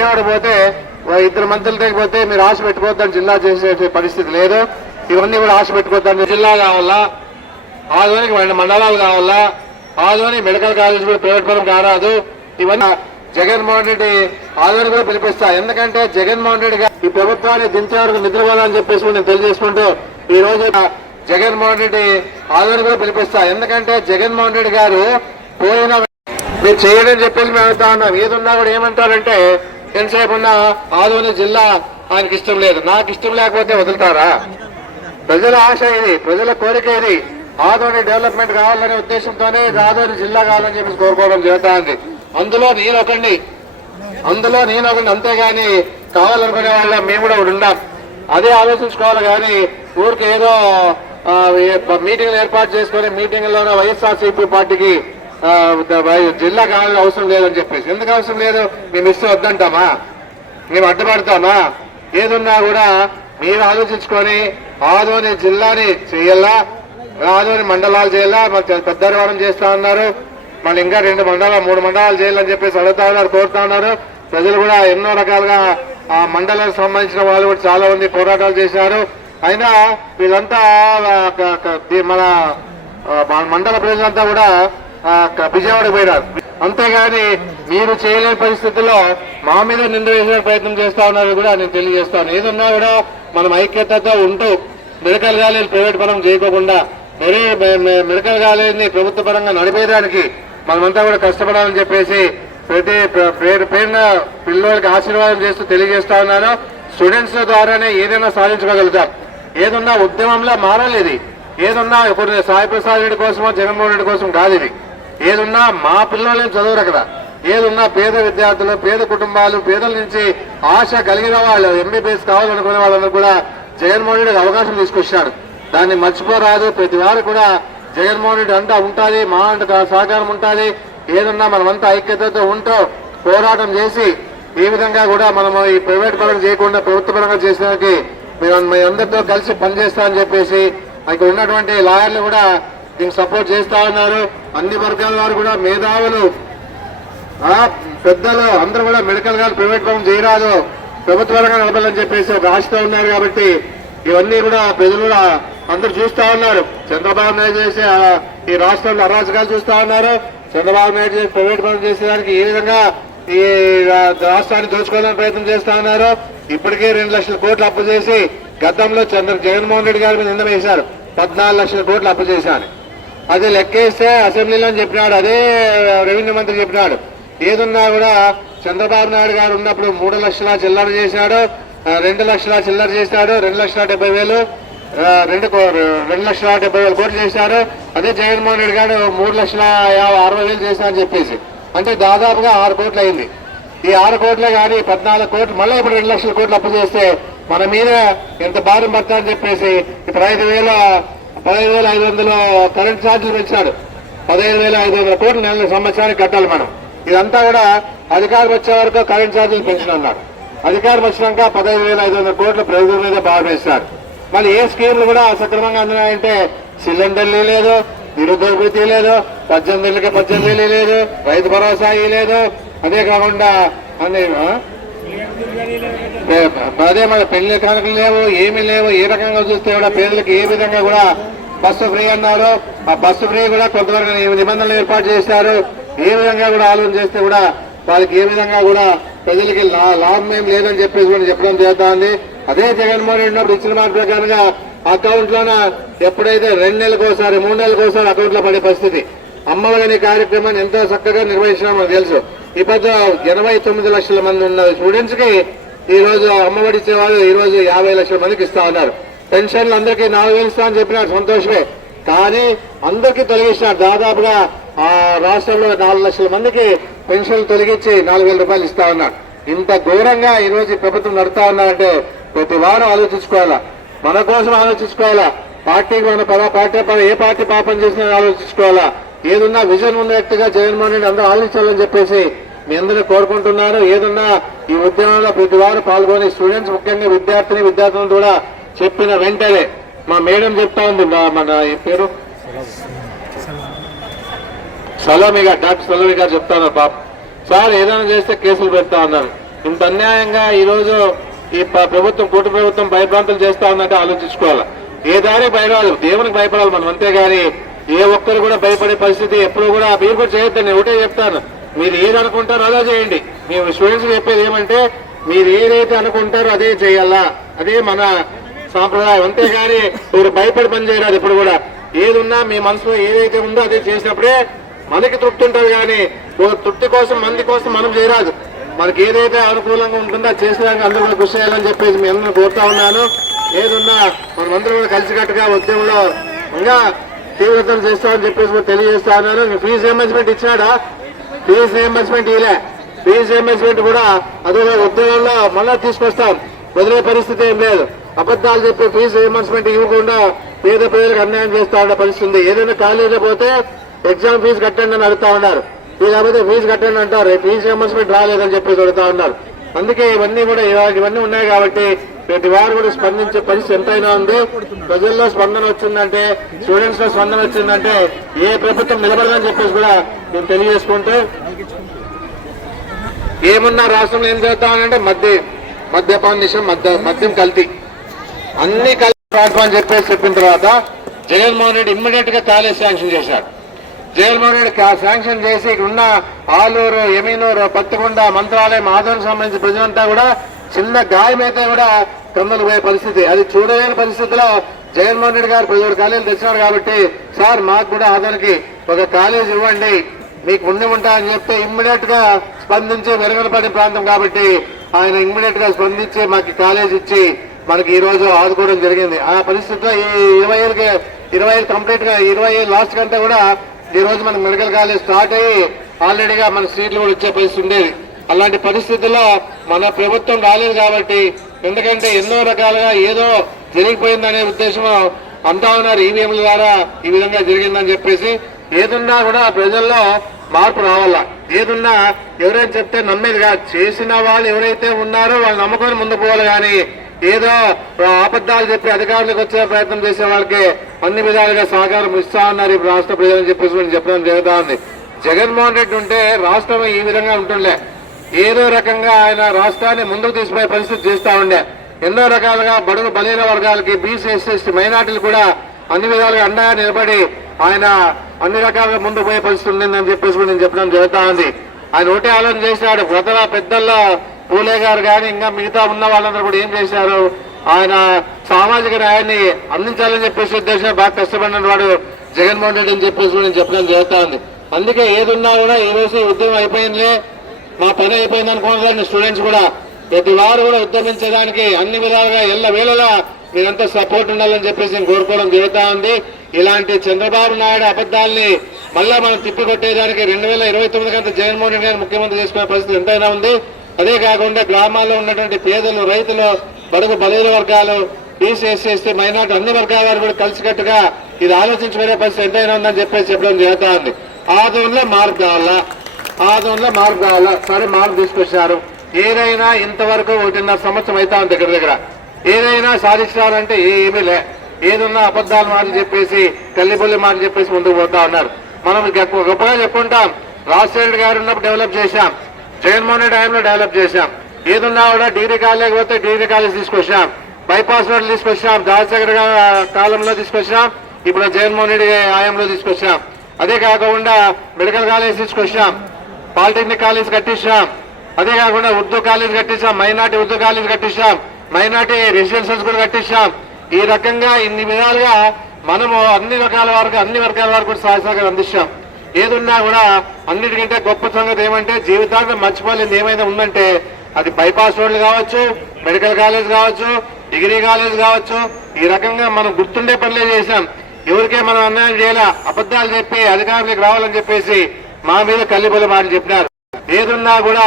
విజయవాడ పోతే 2 మంత్రులతో పోతే మీరు ఆశ పెట్టుకోవద్దని జిల్లా చేసే పరిస్థితి లేదు. ఇవన్నీ కూడా ఆశ పెట్టుకోవద్దని జిల్లా కావాలా, ఆదోనికి 2 మండలాలు కావాలా, ఆదోని మెడికల్ కాలేజ్ కూడా ప్రైవేట్ పరం కారాదు. ఇవన్నీ జగన్మోహన్ రెడ్డి ఆదోని కూడా పిలిపిస్తా. ఎందుకంటే జగన్మోహన్ రెడ్డి గారు ఈ ప్రభుత్వాన్ని దించే వరకు నిద్రపోవాలని చెప్పేసి నేను తెలియజేసుకుంటూ ఈ రోజు జగన్మోహన్ రెడ్డి ఆదోని కూడా పిలిపిస్తా. ఎందుకంటే జగన్మోహన్ రెడ్డి గారు పోయిన మీరు చేయడం చెప్పేసి మేము వెళ్తా ఉన్నాం. ఏదున్నా కూడా ఏమంటారంటే ఎంతసేపు ఉన్న ఆదోని జిల్లా ఆయనకి ఇష్టం లేదు. నాకు ఇష్టం లేకపోతే వదులుతారా? ప్రజల ఆశ ఇది, ప్రజల కోరిక ఇది. ఆదోని డెవలప్మెంట్ కావాలనే ఉద్దేశంతోనే ఆదోని జిల్లా కావాలని చెప్పి కోరుకోవడం జరుగుతా ఉంది. అందులో నేను ఒకటి, అంతేగాని కావాలనుకునే వాళ్ళ మేము కూడా ఉండాం. అదే ఆలోచించుకోవాలి కానీ ఊరికి ఏదో మీటింగ్లు ఏర్పాటు చేసుకుని మీటింగ్లోనే వైఎస్ఆర్సీపీ పార్టీకి జిల్లా కావాలని అవసరం లేదని చెప్పేసి. ఎందుకు అవసరం లేదు? మేము ఇస్తే వద్దంటామా? మేము అడ్డుపడతామా? ఏదున్నా కూడా మీరు ఆలోచించుకొని ఆదోని జిల్లాని చేయాలా, ఆదోని మండలాలు చేయాలా. మరి పెద్దవారం చేస్తా ఉన్నారు, మళ్ళీ ఇంకా 2 మండలాలు 3 మండలాలు చేయాలని చెప్పేసి అడుగుతా ఉన్నారు, కోరుతా ఉన్నారు. ప్రజలు కూడా ఎన్నో రకాలుగా ఆ మండలానికి సంబంధించిన వాళ్ళు కూడా చాలా మంది పోరాటాలు చేశారు. అయినా వీళ్ళంతా మన మండల ప్రజలంతా కూడా విజయవాడకు పోయినారు. అంతేగాని మీరు చేయలేని పరిస్థితుల్లో మా మీద నింద వేసే ప్రయత్నం చేస్తా ఉన్నారు కూడా నేను తెలియజేస్తాను. ఏదన్నా కూడా మనం ఐక్యతతో ఉంటూ మెడికల్ కాలేజ్ ప్రైవేట్ పరం చేయకోకుండా మెడికల్ కాలేజీని ప్రభుత్వ పరంగా నడిపేయడానికి మనమంతా కూడా కష్టపడాలని చెప్పేసి ప్రతి పేరున పిల్లలకి ఆశీర్వాదం చేస్తూ తెలియజేస్తా ఉన్నాను. స్టూడెంట్స్ ద్వారానే ఏదైనా సాధించుకోగలుగుతాం. ఏదున్నా ఉద్యమంలో మారాలి. ఇది ఏదున్నా ఇప్పుడు సాయి ప్రసాద్ రెడ్డి కోసమో జగన్మోహన్ రెడ్డి కోసం కాదు. ఇది ఏదున్నా మా పిల్లలు చదవరు కదా. ఏదున్నా పేద విద్యార్థులు, పేద కుటుంబాలు, పేదల నుంచి ఆశ కలిగిన వాళ్ళు, ఎంబీబీఎస్ కావాలనుకునే వాళ్ళందరూ కూడా జగన్మోహన్ రెడ్డి అవకాశం తీసుకొచ్చాడు. దాన్ని మర్చిపోరాదు. ప్రతి వారు కూడా జగన్మోహన్ రెడ్డి అంతా ఉంటుంది, మా అంట సహకారం ఉంటుంది. ఏదన్నా మనమంతా ఐక్యతతో ఉంటూ పోరాటం చేసి ఈ విధంగా కూడా మనము ఈ ప్రైవేట్ పరంగా చేయకుండా ప్రభుత్వ పరంగా చేసేదానికి మీ అందరితో కలిసి పనిచేస్తామని చెప్పేసి ఇక్కడ ఉన్నటువంటి లాయర్లు కూడా దీనికి సపోర్ట్ చేస్తా ఉన్నారు. అన్ని వర్గాల వారు కూడా మేధావులు, పెద్దలు అందరూ కూడా మెడికల్ కాలేజ్ ప్రైవేట్ పరం చేయరాదు, ప్రభుత్వ పరంగా నడపాలని చెప్పేసి ఒక ఆశతో ఉన్నారు. కాబట్టి ఇవన్నీ కూడా ప్రజలు కూడా అందరూ చూస్తా ఉన్నారు. చంద్రబాబు నాయుడు చేసే ఈ రాష్ట్రంలో అరాచకాలు చూస్తా ఉన్నారు. చంద్రబాబు నాయుడు చేసి ప్రైవేట్ పరం చేసేదానికి ఏ విధంగా ఈ రాష్ట్రాన్ని దోచుకోవాలని ప్రయత్నం చేస్తా ఉన్నారు. ఇప్పటికే 2 లక్షల కోట్లు అప్పు చేసి గతంలో జగన్మోహన్ రెడ్డి గారి మీద నింద వేశారు. 14 లక్షల కోట్లు అప్పు చేశాను. అది లెక్కేస్తే అసెంబ్లీలో చెప్పినాడు, అదే రెవెన్యూ మంత్రి చెప్పినాడు. ఏదున్నా కూడా చంద్రబాబు నాయుడు గారు ఉన్నప్పుడు 3 లక్షల చిల్లర చేశాడు, 2 లక్షల చిల్లర చేశాడు, 2,70,000 2,70,000 కోట్లు చేశారు. అదే జగన్మోహన్ రెడ్డి గారు 3,60,000 చేశారని చెప్పేసి, అంటే దాదాపుగా 6 కోట్లు అయింది. ఈ 6 కోట్లే కానీ 14 కోట్లు, మళ్ళీ ఇప్పుడు 2 లక్షల కోట్లు అప్పు చేస్తే మన మీద ఎంత భారం పడతారని చెప్పేసి ఇప్పుడు 15,500 కరెంట్ ఛార్జీలు పెంచాడు. 15,500 కోట్లు నెల సంవత్సరానికి కట్టాలి మనం. ఇదంతా కూడా అధికారం వచ్చే వరకు కరెంట్ ఛార్జీలు పెంచనున్నాడు. అధికారం వచ్చినాక 15,500 కోట్లు ప్రజల మీద బాగా వేస్తారు. మళ్ళీ ఏ స్కీమ్లు కూడా సక్రమంగా అందినాయంటే సిలిండర్లు లేదు, నిరుద్యోగ భృతి లేదు, 18,000 లేదు, రైతు భరోసా లేదు. అదే కాకుండా అదే మన పెళ్లి కానుకలు లేవు, ఏమీ లేవు. ఏ రకంగా చూస్తే కూడా పేదలకు ఏ విధంగా కూడా బస్సు ఫ్రీ అన్నారు. ఆ బస్సు ఫ్రీ కూడా కొంతవరకు నిబంధనలు ఏర్పాటు చేశారు. ఏ విధంగా కూడా ఆలోచన చేస్తే కూడా వాళ్ళకి ఏ విధంగా కూడా ప్రజలకి లాభం ఏం లేదని చెప్పేసి కూడా చెప్పడం జరుగుతుంది. అదే జగన్మోహన్ రెడ్డి ఉన్నప్పుడు ఇచ్చిన మాట ప్రకారంగా అకౌంట్ లోన ఎప్పుడైతే 2 నెలలకు ఒకసారి 3 నెలలకు ఒకసారి అకౌంట్ లో పడే పరిస్థితి. అమ్మఒడి కార్యక్రమాన్ని ఎంతో చక్కగా నిర్వహించడం మనకు తెలుసు. ఇప్పుడు 89 లక్షల మంది ఉన్న స్టూడెంట్స్ కి ఈ రోజు అమ్మఒడి ఇచ్చేవాళ్ళు ఈ రోజు 50 లక్షల మందికి ఇస్తా ఉన్నారు. పెన్షన్లు అందరికీ 4,000 ఇస్తా అని చెప్పినారు, సంతోషమే. కానీ అందరికీ తొలగించినారు. దాదాపుగా ఆ రాష్ట్రంలో 4 లక్షల మందికి పెన్షన్లు తొలగించి 4,000 రూపాయలు ఇస్తా ఉన్నారు. ఇంత ఘోరంగా ఈ రోజు ప్రభుత్వం నడుతా ఉన్నారంటే ప్రతి వారం ఆలోచించుకోవాలా, మన కోసం ఆలోచించుకోవాలా. పార్టీకి మన పార్టీ ఏ పార్టీ పాపం చేసినా ఆలోచించుకోవాలా. ఏదున్నా విజన్ ఉన్న వ్యక్తిగా జగన్మోహన్ రెడ్డి అందరూ ఆలోచించాలని చెప్పేసి మీ అందరినీ కోరుకుంటున్నారు. ఏదున్నా ఈ ఉద్యమంలో ప్రతి వారు పాల్గొని స్టూడెంట్స్ ముఖ్యంగా విద్యార్థులను కూడా చెప్పిన వెంటనే మా మేడం చెప్తా ఉంది, మన పేరు సలోమి గారు, డాక్టర్ సలోమి గారు చెప్తా ఉన్నారు. పాప సార్ ఏదైనా చేస్తే కేసులు పెడతా ఉన్నారు. ఇంత అన్యాయంగా ఈ రోజు ఈ ప్రభుత్వం కూటమి ప్రభుత్వం భయభ్రాంతులు చేస్తా ఉందంటే ఆలోచించుకోవాలి. ఏ దారి భయపడాలి, దేవునికి భయపడాలి మనం, అంతేగాని ఏ ఒక్కరు కూడా భయపడే పరిస్థితి ఎప్పుడు కూడా మీరు కూడా చేయొద్దని నేను ఒకటే చెప్తాను. మీరు ఏది అనుకుంటారో అలా చేయండి. మేము స్టూడెంట్స్ చెప్పేది ఏమంటే మీరు ఏదైతే అనుకుంటారో అదే చేయాలా, అదే మన సాంప్రదాయం. అంతేగాని మీరు భయపడి పని చేయరాదు. ఇప్పుడు కూడా ఏదున్నా మీ మనసులో ఏదైతే ఉందో అదే చేసినప్పుడే మనకి తృప్తి ఉంటుంది. కానీ తృప్తి కోసం మంది కోసం మనం చేయరాదు. మనకి ఏదైతే అనుకూలంగా ఉంటుందో అది చేసేదానికి అందరూ కూడా కృషి చేయాలని చెప్పేసి మీ అందరూ కోరుతా ఉన్నాను. ఏదున్నా మనమందరూ కూడా కలిసికట్టుగా ఉద్యమంలో ఇంకా తీవ్రతలు చేస్తామని చెప్పేసి తెలియజేస్తా ఉన్నాను. ఫీజు రియంబర్స్మెంట్ ఇచ్చినాడా? ఫీజు రియంబర్స్మెంట్ ఇలే. ఫీజు రియంబర్స్మెంట్ కూడా అదే ఉద్యమంలో మళ్ళా తీసుకొస్తాం, వదిలే పరిస్థితి ఏం లేదు. అబద్ధాలు చెప్పి ఫీజు రియంబర్స్మెంట్ ఇవ్వకుండా పేద ప్రజలకు అన్యాయం చేస్తా ఉన్న పరిస్థితి ఉంది. ఏదైనా కాలేజీ పోతే ఎగ్జామ్ ఫీజు కట్టండి అని అడుగుతా ఉన్నారు. లేకపోతే ఫీజు కట్టండి అంటారు, ఫీజు రియంబర్స్మెంట్ రాలేదని చెప్పేసి అడుగుతా ఉన్నారు. అందుకే ఇవన్నీ కూడా ఇవన్నీ ఉన్నాయి కాబట్టి ప్రతి వారు కూడా స్పందించే పరిస్థితి ఎంతైనా ఉంది. ప్రజల్లో స్పందన వచ్చిందంటే, స్టూడెంట్స్ లో స్పందన వచ్చిందంటే ఏ ప్రభుత్వం నిలబడదని చెప్పేసి కూడా మేము తెలియజేసుకుంటూ, ఏమున్నా రాష్ట్రంలో ఏం చేద్దామనంటే మద్యపాన మద్యం కల్తీ అన్ని కలిపి అని చెప్పిన తర్వాత జగన్మోహన్ రెడ్డి ఇమ్మీడియట్ గా కాలేజ్ శాంక్షన్ చేశాడు. జగన్మోహన్ రెడ్డి శాంక్షన్ చేసి ఇక్కడ ఉన్న ఆలూరు, ఎమీనూరు, పత్తికొండ, మంత్రాలయం, ఆదోనికి సంబంధించిన ప్రజలంతా కూడా చిన్న గాయమైతే కూడా కన్నులు పోయే పరిస్థితి. అది చూడలేని పరిస్థితిలో జగన్మోహన్ రెడ్డి గారు 17 కాలేజీలు తెచ్చినారు కాబట్టి, సార్ మాకు కూడా ఆదోనికి ఒక కాలేజ్ ఇవ్వండి, మీకు ఉండి ఉంటా అని చెప్తే ఇమ్మీడియట్ గా స్పందించి వెలుగులపడి ప్రాంతం కాబట్టి ఆయన ఇమ్మీడియట్ గా స్పందించి మాకు కాలేజ్ ఇచ్చి మనకి ఈ రోజు ఆదుకోవడం జరిగింది. ఆ పరిస్థితిలో ఈ 20 కంప్లీట్ గా 20 లాస్ట్ కంటే కూడా ఈ రోజు మనకు మెడికల్ కాలేజ్ స్టార్ట్ అయ్యి ఆల్రెడీగా మన సీట్లు కూడా ఇచ్చే పరిస్థితి ఉండేది. అలాంటి పరిస్థితుల్లో మన ప్రభుత్వం రాలేదు కాబట్టి, ఎందుకంటే ఎన్నో రకాలుగా ఏదో జరిగిపోయిందనే ఉద్దేశం అంతా ఉన్నారు. ఈవీఎంల ద్వారా ఈ విధంగా జరిగిందని చెప్పేసి ఏదున్నా కూడా ప్రజల్లో మార్పు రావాలా. ఏదున్నా ఎవరైనా చెప్తే నమ్మేది కాదు. చేసిన వాళ్ళు ఎవరైతే ఉన్నారో వాళ్ళు నమ్ముకొని ముందు పోవాలి. కానీ ఏదో అబద్ధాలు చెప్పి అధికారులకు వచ్చే ప్రయత్నం చేసే వాళ్ళకి అన్ని విధాలుగా సహకారం ఇస్తా ఉన్నారు ఇప్పుడు రాష్ట్ర ప్రజలని చెప్పేసి నేను చెప్పడం జరుగుతా ఉంది. జగన్మోహన్ రెడ్డి ఉంటే రాష్ట్రం ఈ విధంగా ఉంటుండే. ఏదో రకంగా ఆయన రాష్ట్రాన్ని ముందుకు తీసుకుపోయే పరిస్థితి చేస్తా ఉండే. ఎన్నో రకాలుగా బడుగు బలహీన వర్గాలకి, బీసీ, ఎస్సీ, ఎస్టీ, మైనార్టీలు కూడా అన్ని విధాలుగా అండగా నిలబడి ఆయన అన్ని రకాలుగా ముందుకు పోయే పరిస్థితి ఉందని చెప్పేసి నేను చెప్పడం జరుగుతా ఉంది. ఆయన ఒకటే ఆలోచన చేశాడు. గత పెద్దల్లో పూలే గారు కానీ ఇంకా మిగతా ఉన్న వాళ్ళందరూ కూడా ఏం చేశారు, ఆయన సామాజిక న్యాయాన్ని అందించాలని చెప్పేసి ఉద్దేశం బాగా కష్టపడిన వాడు జగన్మోహన్ రెడ్డి అని చెప్పేసి నేను చెప్పడం జరుగుతా ఉంది. అందుకే ఏదున్నా కూడా ఈ రోజు ఉద్యమం అయిపోయిందిలే, మా పని అయిపోయింది అనుకోవడానికి స్టూడెంట్స్ కూడా ప్రతి వారు కూడా ఉద్యమించడానికి అన్ని విధాలుగా ఎల్ల వేళలా మీరంతా సపోర్ట్ ఉండాలని చెప్పేసి నేను కోరుకోవడం జరుగుతా ఉంది. ఇలాంటి చంద్రబాబు నాయుడు అబద్ధాలని మళ్ళా మనం తిప్పికొట్టేదానికి 2029 కంటే జగన్మోహన్ రెడ్డి గారు ముఖ్యమంత్రి చేసుకునే పరిస్థితి ఎంతైనా ఉంది. అదే కాకుండా గ్రామాల్లో ఉన్నటువంటి పేదలు, రైతులు, బడుగు బలహీన వర్గాలు, బీసీ, ఎస్సీ, ఎస్టీ, మైనార్టీ అన్ని వర్గాల వారు కూడా కలిసికట్టుగా ఇది ఆలోచించుకునే పరిస్థితి ఎంతైనా ఉందని చెప్పేసి చెప్పడం జరుగుతా ఉంది. ఆదోళనలో మార్పు కావాలా, సరే మార్పు తీసుకొచ్చారు. ఏదైనా ఇంతవరకు 1.5 సంవత్సరం అవుతా ఉంది దగ్గర ఏదైనా సాధించాలంటే ఏమీ లే. ఏదున్నా అబద్ధాలు మాటలు చెప్పేసి, కల్లిబొల్లి మాటలు చెప్పేసి ముందుకు పోతా ఉన్నారు. మనం గొప్పగా చెప్పుకుంటాం, రాజశేఖర గారు ఉన్నప్పుడు డెవలప్ చేశాం, జగన్మోహన్ రెడ్డి టైంలో డెవలప్ చేశాం. ఏదున్నా కూడా డిగ్రీ కాలేజ్ పోతే డిగ్రీ కాలేజ్ తీసుకొచ్చాం, బైపాస్ రోడ్లు తీసుకొచ్చాం, రాజశేఖర కాలంలో తీసుకొచ్చాం, ఇప్పుడు జగన్మోహన్ రెడ్డి హయాంలో తీసుకొచ్చాం. అదే కాకుండా మెడికల్ కాలేజ్ తీసుకొచ్చాం, పాలిటెక్నిక్ కాలేజ్ కట్టించాం, అదే కాకుండా ఉర్దూ కాలేజ్ కట్టించాం, మైనార్టీ ఉర్దూ కాలేజ్ కట్టించాం, మైనార్టీ రెసిడెన్షియల్స్ కూడా కట్టించాం. ఈ రకంగా ఇన్ని విధాలుగా మనము అన్ని వర్గాల వారికి కూడా సహాయ అందిస్తాం. ఏదున్నా కూడా అన్నిటికంటే గొప్ప సంగతి ఏమంటే జీవితాన్ని మర్చిపోలేని ఏమైనా ఉందంటే అది బైపాస్ రోడ్లు కావచ్చు, మెడికల్ కాలేజ్ కావచ్చు, డిగ్రీ కాలేజ్ కావచ్చు. ఈ రకంగా మనం గుర్తుండే పనులే చేశాం. ఎవరికే మనం అన్యాయం చేయాల, అబద్ధాలు చెప్పి అధికారులకు రావాలని చెప్పేసి మా మీద కల్లిబొల్లి మాటలు చెప్పినారు. ఏదున్నా కూడా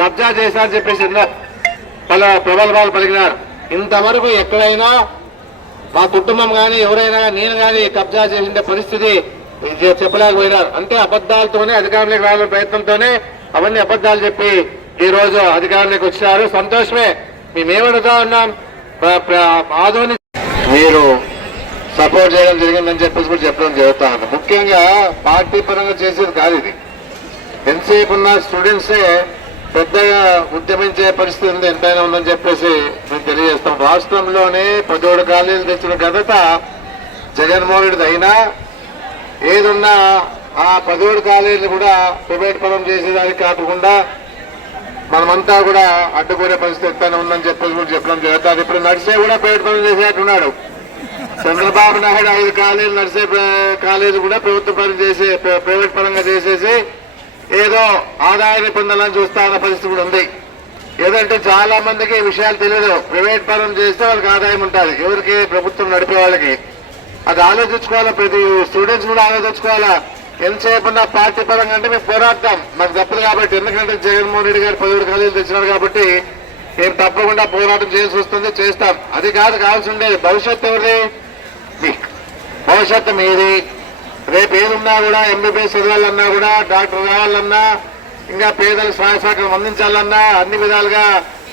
కబ్జా చేశారని చెప్పేసి ప్రబలబాలు పలికినారు. ఇంతవరకు ఎక్కడైనా మా కుటుంబం కానీ ఎవరైనా నేను కానీ కబ్జా చేసిన పరిస్థితి చెప్పలేకపోయినారు. అంటే అబద్ధాలతోనే అధికారులకు రావాలనే ప్రయత్నంతోనే అవన్నీ అబద్ధాలు చెప్పి ఈ రోజు అధికారులకు వచ్చారు. సంతోషమే. మేమేమడుగుతా ఉన్నాం, ఆదోని మీరు సపోర్ట్ చేయడం జరిగిందని చెప్పేసి కూడా చెప్పడం జరుగుతా ఉంది. ముఖ్యంగా పార్టీ పరంగా చేసేది కాదు ఇది. ఎంతసేపు ఉన్న స్టూడెంట్సే పెద్దగా ఉద్యమించే పరిస్థితి ఉంది, ఎంతైనా ఉందని చెప్పేసి మేము తెలియజేస్తాం. రాష్ట్రంలోనే 17 కాలేజీలు తెచ్చిన ఘనత జగన్మోహన్ రెడ్డి అయినా ఏదున్నా ఆ 17 కాలేజీలు కూడా ప్రైవేట్ పరం చేసేదానికి కాకుండా మనమంతా కూడా అడ్డుకునే పరిస్థితి ఎంతైనా ఉందని చెప్పేసి కూడా చెప్పడం జరుగుతుంది. ఇప్పుడు నడిసే కూడా ప్రైవేట్ పరం చేసేట్టున్నాడు చంద్రబాబు నాయుడు. 5 కాలేజీలు నడిసే కాలేజీలు కూడా ప్రభుత్వ పరం చేసి ప్రైవేట్ పరంగా చేసేసి ఏదో ఆదాయాన్ని పొందాలని చూస్తాన్న పరిస్థితి కూడా ఉంది. ఏదంటే చాలా మందికి ఈ విషయాలు తెలియదు. ప్రైవేట్ పరం చేస్తే వాళ్ళకి ఆదాయం ఉంటుంది, ఎవరికి? ప్రభుత్వం నడిపే వాళ్ళకి. అది ఆలోచించుకోవాలా, ప్రతి స్టూడెంట్స్ కూడా ఆలోచించుకోవాలా. ఎంతసేపు ఉన్న పార్టీ పరంగా అంటే మేము పోరాడతాం, మాకు తప్పదు కాబట్టి. ఎందుకంటే జగన్మోహన్ రెడ్డి గారు 17 కాలేజీలు తెచ్చినారు కాబట్టి మేము తప్పకుండా పోరాటం చేయాల్సి వస్తుంది, చేస్తాం. అది కాదు కావాల్సి ఉండేది. భవిష్యత్తు ఎవరిది? భవిష్యత్తు మీది. రేపు ఏదున్నా కూడా ఎంబీబీఎస్ చదవాలన్నా కూడా, డాక్టర్ కావాలన్నా, ఇంకా పేదలకు సహాయ సహకారం అందించాలన్నా, అన్ని విధాలుగా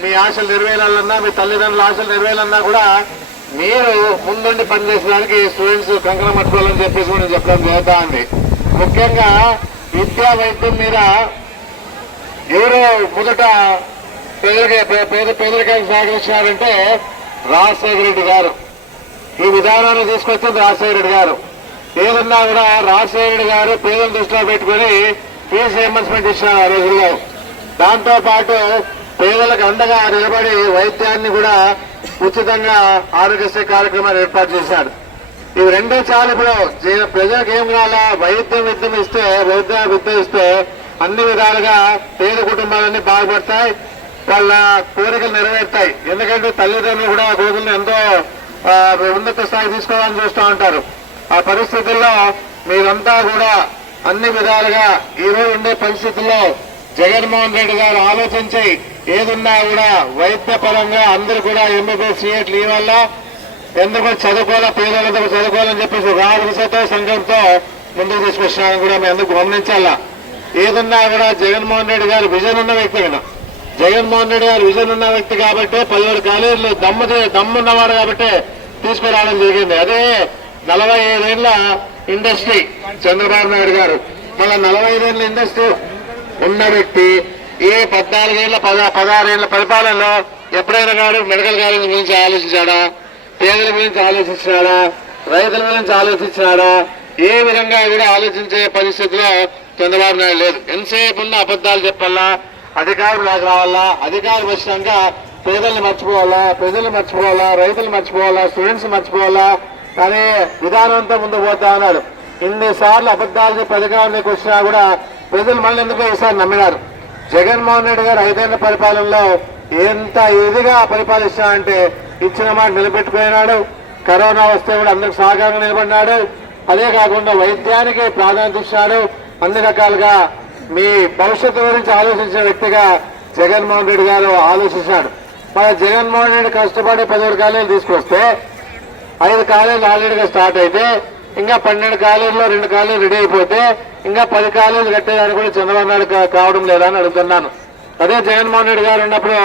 మీ ఆశలు నెరవేరాలన్నా, మీ తల్లిదండ్రుల ఆశలు నెరవేరాలన్నా కూడా మీరు ముందుండి పనిచేసడానికి స్టూడెంట్స్ కంకణం పట్టుకోవాలని చెప్పేసి కూడా నేను చెప్పడం జరుగుతా ఉంది. ముఖ్యంగా విద్యా వైద్యం మీద ఎవరు మొదట పేదరికానికి సహకరించినారంటే రాజశేఖర రెడ్డి గారు. ఈ విధానాన్ని తీసుకొచ్చింది రాజశేఖర రెడ్డి గారు. ఏదన్నా కూడా రాజశేఖర రెడ్డి గారు పేదలను దృష్టిలో పెట్టుకుని ఫీజు రియంబర్స్మెంట్ ఇచ్చినారు ఆ రోజుల్లో. దాంతో పాటు పేదలకు అండగా నిలబడి వైద్యాన్ని కూడా ఉచితంగా ఆరోగ్యశ్రీ కార్యక్రమాన్ని ఏర్పాటు చేశారు. ఇవి రెండే చాలు. ఇప్పుడు ప్రజలకు ఏం కావాలా? విద్య ఇస్తే అన్ని విధాలుగా పేద కుటుంబాలన్నీ బాగుపడతాయి, వాళ్ళ కోరికలు నెరవేరుతాయి. ఎందుకంటే తల్లిదండ్రులు కూడా రోజులను ఎంతో ఉన్నత స్థాయి తీసుకోవాలని చూస్తూ ఉంటారు. ఆ పరిస్థితుల్లో మీరంతా కూడా అన్ని విధాలుగా ఈ రోజు ఉండే పరిస్థితుల్లో జగన్మోహన్ రెడ్డి గారు ఆలోచించి ఏదున్నా కూడా వైద్య పరంగా అందరూ కూడా ఎంబీబీఎస్ సీట్లు ఇవ్వాలా, ఎందుకు చదువుకోవాలా, పేదలందరూ చదువుకోవాలని చెప్పేసి ఒక ఆలోచనతో సంఘంతో ముందుకు తీసుకొచ్చినారని కూడా మేము ఎందుకు గమనించాలా. ఏదున్నా కూడా జగన్మోహన్ రెడ్డి గారు విజన్ ఉన్న వ్యక్తి కదా. జగన్మోహన్ రెడ్డి గారు విజన్ ఉన్న వ్యక్తి కాబట్టి 17 కాలేజీలు దమ్మున్నవాడు కాబట్టి తీసుకురావడం జరిగింది. అదే 45 ఏళ్ల ఇండస్ట్రీ చంద్రబాబు నాయుడు గారు. మళ్ళీ 45 ఏళ్ల ఇండస్ట్రీ ఉన్న వ్యక్తి ఈ 14 ఏళ్ల 16 ఏళ్ల పరిపాలనలో ఎప్పుడైనా గారు మెడికల్ కాలేజీ గురించి ఆలోచించాడా? పేదల గురించి ఆలోచించాడా? రైతుల గురించి ఆలోచించాడా? ఏ విధంగా కూడా ఆలోచించే పరిస్థితిలో చంద్రబాబు నాయుడు లేదు. ఎంతసేపు ఉన్న అబద్దాలు చెప్పాలా, అధికారులు రావాలా, అధికారులు వచ్చినాక పేదల్ని మర్చిపోవాలా, ప్రజలు మర్చిపోవాలా, రైతులు మర్చిపోవాలా, స్టూడెంట్స్ మర్చిపోవాలా కానీ విధానంతో ముందు పోతా ఉన్నాడు. ఇన్నిసార్లు అబద్దాలు చెప్పి అధికారంలోకి వచ్చినా కూడా ప్రజలు మళ్ళీ ఎందుకో ఈసారి నమ్మినారు. జగన్మోహన్ రెడ్డి గారు 5 ఏళ్ల పరిపాలనలో ఎంత ఇదిగా పరిపాలిస్తున్నాడంటే ఇచ్చిన మాట నిలబెట్టుకున్నాడు. కరోనా వస్తే కూడా అందరికి సహకారంగా నిలబడినాడు. అదే కాకుండా వైద్యానికి ప్రాధాన్యత ఇచ్చినాడు. అన్ని రకాలుగా మీ భవిష్యత్తు గురించి ఆలోచించిన వ్యక్తిగా జగన్మోహన్ రెడ్డి గారు ఆలోచించాడు. మన జగన్మోహన్ రెడ్డి కష్టపడి 17 కాలేజీలు తీసుకొస్తే 5 కాలేజీలు ఆల్రెడీగా స్టార్ట్ అయితే ఇంకా 12 కాలేజీలో 2 కాలేజీలు రెడీ అయిపోతే ఇంకా 10 కాలేజీలు కట్టేదానికి కూడా చంద్రబాబు నాయుడు కావడం లేదా అని అడుగుతున్నాను. అదే జగన్మోహన్ రెడ్డి గారు ఉన్నప్పుడు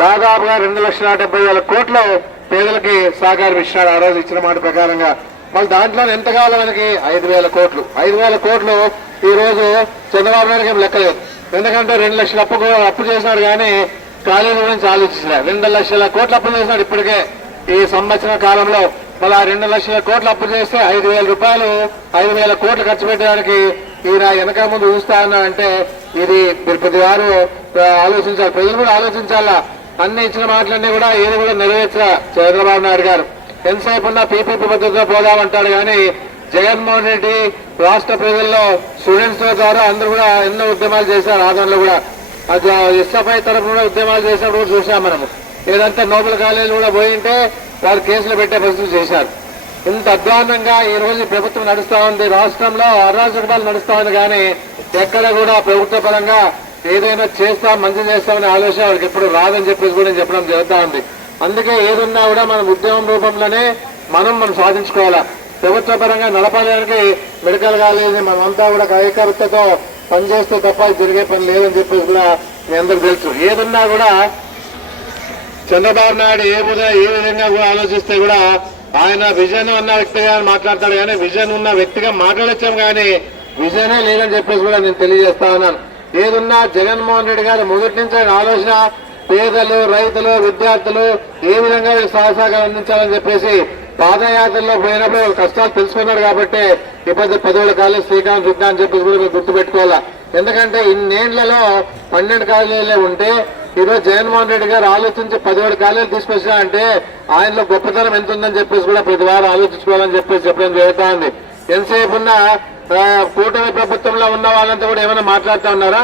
దాదాపుగా 2,70,000 కోట్లు పేదలకి సహకారం ఇచ్చినాడు ఆ రోజు ఇచ్చిన మాట ప్రకారంగా. మళ్ళీ దాంట్లో ఎంత కావాలి మనకి? 5,000 కోట్లు. 5,000 కోట్లు ఈ రోజు చంద్రబాబు నాయుడుకి ఏం లెక్కలేదు. ఎందుకంటే 2 లక్షల అప్పు చేసినాడు కానీ కాలేజీ గురించి ఆలోచించినాడు. 2 లక్షల కోట్లు అప్పు చేసినాడు ఇప్పటికే ఈ సంవత్సర కాలంలో. మళ్ళీ 2 లక్షల కోట్లు అప్పు చేస్తే 5,000 రూపాయలు 5,000 కోట్లు ఖర్చు పెట్టడానికి ఈయన వెనక ముందు చూస్తా ఉన్నాడంటే ఇది ప్రతి వారు ఆలోచించాలి, ప్రజలు కూడా ఆలోచించాలా. అన్ని ఇచ్చిన మాటలన్నీ కూడా ఏది కూడా నెరవేర్చా చంద్రబాబు నాయుడు గారు. ఎంతసేపు ఉన్నా పీపీపీ పద్ధతిలో పోదామంటాడు కానీ జగన్మోహన్ రెడ్డి రాష్ట్ర ప్రజల్లో స్టూడెంట్స్ ద్వారా అందరూ కూడా ఎన్నో ఉద్యమాలు చేశారు. ఆదంలో కూడా ఎస్ఎఫ్ఐ తరఫున కూడా ఉద్యమాలు చేసినప్పుడు కూడా చూసాం మనము. ఏదంటే నోబెల్ కాలేజీలు కూడా పోయింటే వారు కేసులు పెట్టే పరిస్థితి చేశారు. ఇంత అధ్వానంగా ఈ రోజు ప్రభుత్వం నడుస్తా ఉంది. రాష్ట్రంలో అరాజకతాలు నడుస్తా ఉంది కానీ ఎక్కడ కూడా ప్రభుత్వ పరంగా ఏదైనా చేస్తాం, మంచి చేస్తామనే ఆలోచన వాళ్ళకి ఎప్పుడు రాదని చెప్పేసి కూడా చెప్పడం జరుగుతూ ఉంది. అందుకే ఏదున్నా కూడా మనం ఉద్యమం రూపంలోనే మనం సాధించుకోవాలా. ప్రభుత్వ పరంగా నడపడానికి మెడికల్ కాలేజీ మనమంతా కూడా ఏకరతతో పనిచేస్తే తప్ప జరిగే పని లేదని చెప్పేసి కూడా మీ అందరికి తెలుసు. ఏదున్నా కూడా చంద్రబాబు నాయుడు ఏ విధంగా కూడా ఆలోచిస్తే కూడా ఆయన విజన్ ఉన్న వ్యక్తిగా మాట్లాడతాడు కానీ విజన్ ఉన్న వ్యక్తిగా మాట్లాడొచ్చాం కానీ విజనే లేదని చెప్పేసి కూడా నేను తెలియజేస్తా ఉన్నాను. ఏదున్నా జగన్మోహన్ రెడ్డి గారు మొదటి నుంచి ఆయన ఆలోచన పేదలు, రైతులు, విద్యార్థులు ఏ విధంగా సహసాగాలు అందించాలని చెప్పేసి పాదయాత్రలో పోయినప్పుడు కష్టాలు తెలుసుకున్నారు కాబట్టి ఇప్పుడు 10 కాలేజ్ శ్రీకాంత్ చుట్టా అని చెప్పేసి కూడా మీరు గుర్తుపెట్టుకోవాలా. ఎందుకంటే ఇన్నేళ్లలో 12 కాలేజీలే ఉంటే ఈరోజు జగన్మోహన్ రెడ్డి గారు ఆలోచించి 17 కాలేజీలు తీసుకొచ్చినా అంటే ఆయనలో గొప్పతనం ఎంత ఉందని చెప్పేసి కూడా ప్రతి వారు ఆలోచించుకోవాలని చెప్పేసి చెప్పడం జరుగుతా ఉంది. ఎంతసేపు ఉన్న కూటమి ప్రభుత్వంలో ఉన్న వాళ్ళంతా కూడా ఏమైనా మాట్లాడుతూ ఉన్నారా?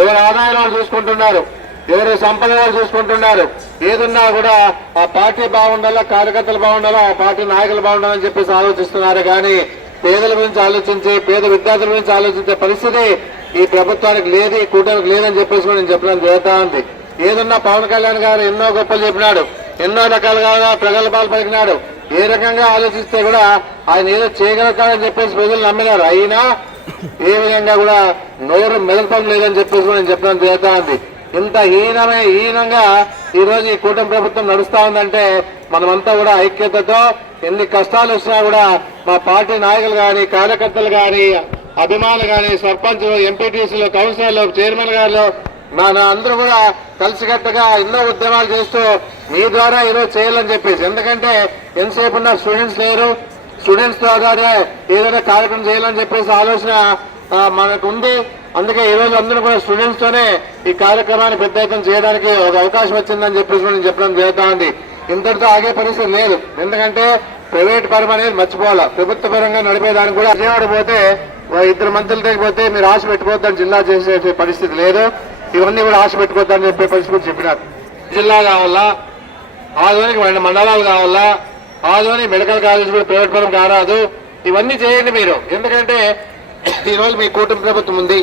ఎవరు ఆదాయం వాళ్ళు చూసుకుంటున్నారు, ఎవరు సంపద వాళ్ళు చూసుకుంటున్నారు. ఏదున్నా కూడా ఆ పార్టీ బాగుండాలా, కార్యకర్తలు బాగుండాలా, ఆ పార్టీ నాయకులు బాగుండాలని చెప్పేసి ఆలోచిస్తున్నారు. కానీ పేదల గురించి ఆలోచించి, పేద విద్యార్థుల గురించి ఆలోచించే పరిస్థితి ఈ ప్రభుత్వానికి లేదు, ఈ కూటమికి లేదని చెప్పేసి కూడా నేను చెప్పడం జరుగుతా ఉంది. ఏదన్నా పవన్ కళ్యాణ్ గారు ఎన్నో గొప్పలు చెప్పినాడు, ఎన్నో రకాలుగా ప్రగల్భాలు పలికినాడు. ఏ రకంగా ఆలోచిస్తే కూడా ఆయన ఏదో చేయగలుగుతాడని చెప్పేసి ప్రజలు నమ్మినారు. అయినా ఏ విధంగా కూడా నోరు మెదపడం లేదని చెప్పేసి కూడా నేను చెప్పడం జరుగుతా ఉంది. ఇంత హీనంగా ఈ రోజు ఈ కూటమి ప్రభుత్వం నడుస్తా ఉందంటే మనమంతా కూడా ఐక్యతతో ఎన్ని కష్టాలు వచ్చినా కూడా మా పార్టీ నాయకులు గాని, కార్యకర్తలు గాని, అభిమానులు గాని, సర్పంచ్లు, ఎంపీటీసీలు, కౌన్సిలర్లు, చైర్మన్ గారు మన అందరూ కూడా కలిసికట్టుగా ఎన్నో ఉద్యమాలు చేస్తూ మీ ద్వారా ఈరోజు చేయాలని చెప్పేసి. ఎందుకంటే ఎంతసేపు ఉన్న స్టూడెంట్స్ లేరు, స్టూడెంట్స్ ద్వారా ఏదైనా కార్యక్రమం చేయాలని చెప్పేసి ఆలోచన మనకు ఉంది. అందుకే ఈ రోజు అందరూ కూడా స్టూడెంట్స్ తోనే ఈ కార్యక్రమాన్ని పెద్ద ఎత్తున చేయడానికి ఒక అవకాశం వచ్చిందని చెప్పేసి నేను చెప్పడం జరుగుతా ఉంది. ఇంతటితో ఆగే పరిస్థితి లేదు. ఎందుకంటే ప్రైవేట్ పరం అనేది మర్చిపోవాలా, ప్రభుత్వ పరంగా నడిపేదానికి కూడా విజయవాడ పోతే 2 మంత్రులతో పోతే మీరు ఆశ పెట్టుకోవద్దని జిల్లా చేసే పరిస్థితి లేదు. ఇవన్నీ కూడా ఆశ పెట్టుకోవద్దని చెప్పే పరిస్థితి చెప్పినారు. జిల్లా కావాలా, ఆధునిక మండలాలు కావాలా, ఆధునిక మెడికల్ కాలేజ్ కూడా ప్రైవేట్ పరం కారాదు. ఇవన్నీ చేయండి మీరు. ఎందుకంటే ఈ రోజు మీ కూటమి ప్రభుత్వం ఉంది.